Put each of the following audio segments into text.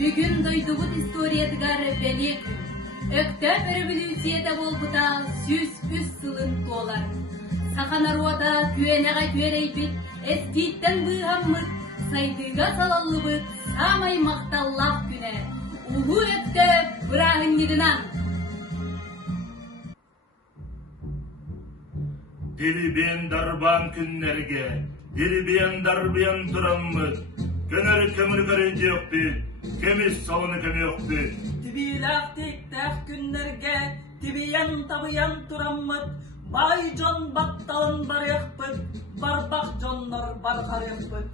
Бүгін дойдуғыт историядығар бәлек. Өктөп революцияда болбыта сүз үз сылын толар. Сақан аруада күйенеға күйерейбіт, әстейттен бұйғаммыт, сайдыға салалыбыт, самай мақталлақ күні. Улу өктөп бұрағын едінан. Дирибен дарбан күннерге, дирибен дарбен тұраммыт, көнер көмір көрен жоқпет, кемес салыны көме өқпет. Тибилақ тектәк күннерге, тибиян табыян тұраммыт, бай жон батталын бар яқпыт, барбақ жоннар барқар яқпыт.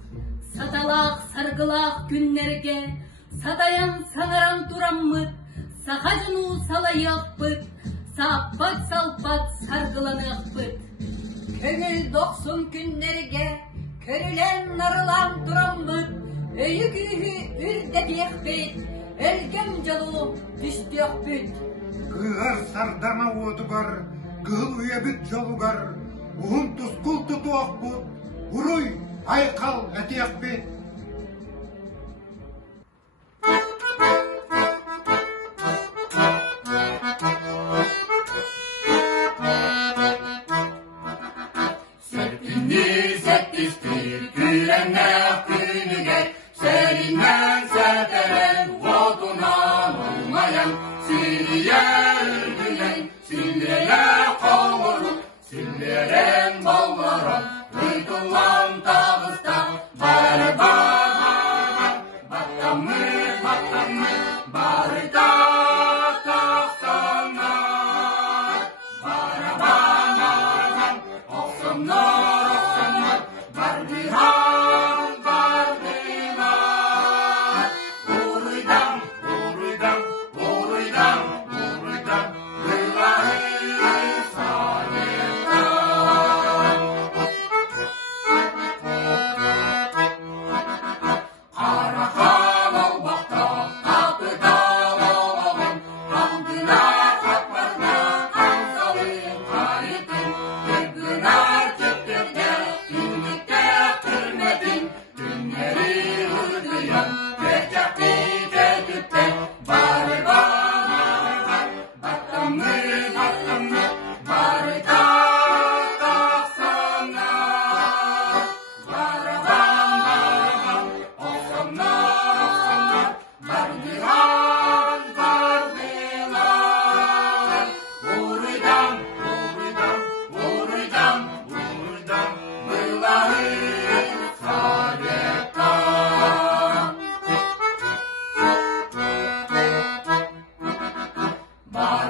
Саталақ, сарғылақ күннерге, сатаян саңаран тұраммыт, сақа жыну салайықпыт, саппат салпат сарғыланы яқпыт. Көңіл доқсын күннерге, көрілен нарылан тұраммыт, өйі күйі үрдеп еқпет, әлгем жалу түсті еқпет. Кығар сардама одугар, кығыл үйебіт жолугар, ұғын тұскул тұту ақпыт, ұруй айқал әте еқпет. Bar